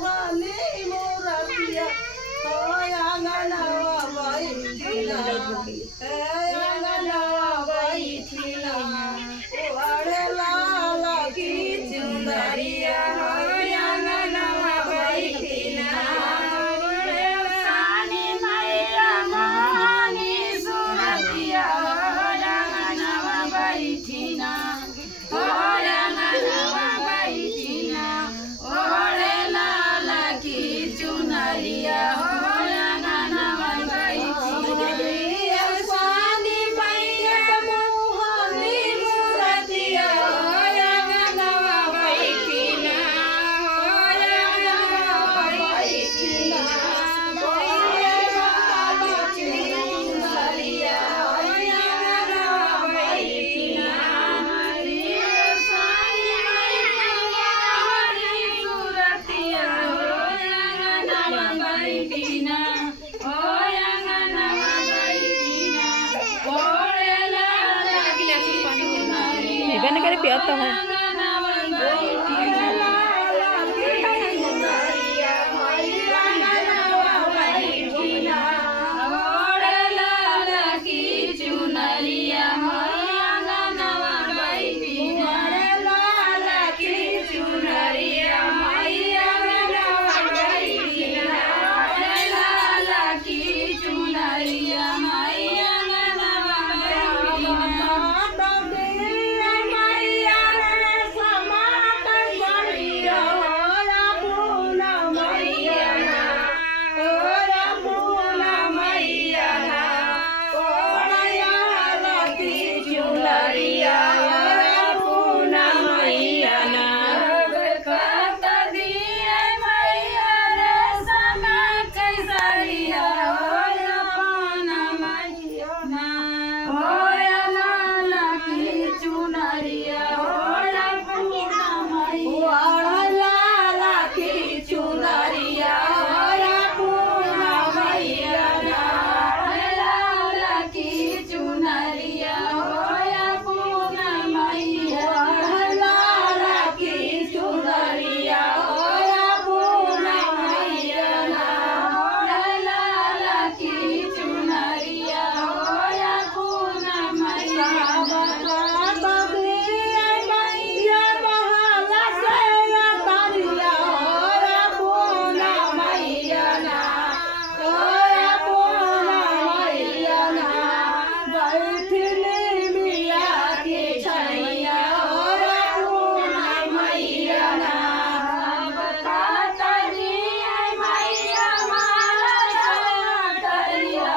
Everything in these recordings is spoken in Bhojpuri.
मोहनी मोरतिया आंगनवा बैठिना आंगनवा बैठिना ओढ़े लाल की चुनरिया आंगनवा बैठिना सानी मैया मोहनी सुरतिया आंगनवा बैठिना आंगनवा बैठिना ओढ़े लाल की चुनरिया आंगनवा बैठिना सानी मैया मोहनी मोरतिया आंगनवा बैठिना आंगनवा बैठिना ओढ़े लाल की चुनरिया आंगनवा बैठिना सानी मैया मोहनी सुरतिया आंगनवा बैठिना आंगनवा बैठिना ओढ़े लाल की चुनरिया इवन करे पियाता है आंगनवा बैठिना ओढ़े लाल की चुनरिया आंगनवा बैठिना लाल की चुनरिया आंगनवा बैठिना लाल की चुनरिया आंगनवा बैठिना कहता दिए मैया रे समा कैसरिया अपना मैया ना होया लाल की चुनरिया अपना मैया लाल की चुनरिया अपना मैया लाल की चुनरिया अपना मैया कहता दिए मैया माला करिया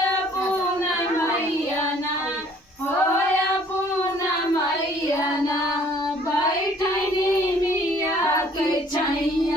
अपना मैया ना अपना मैया ना बैठनी मिया के छैया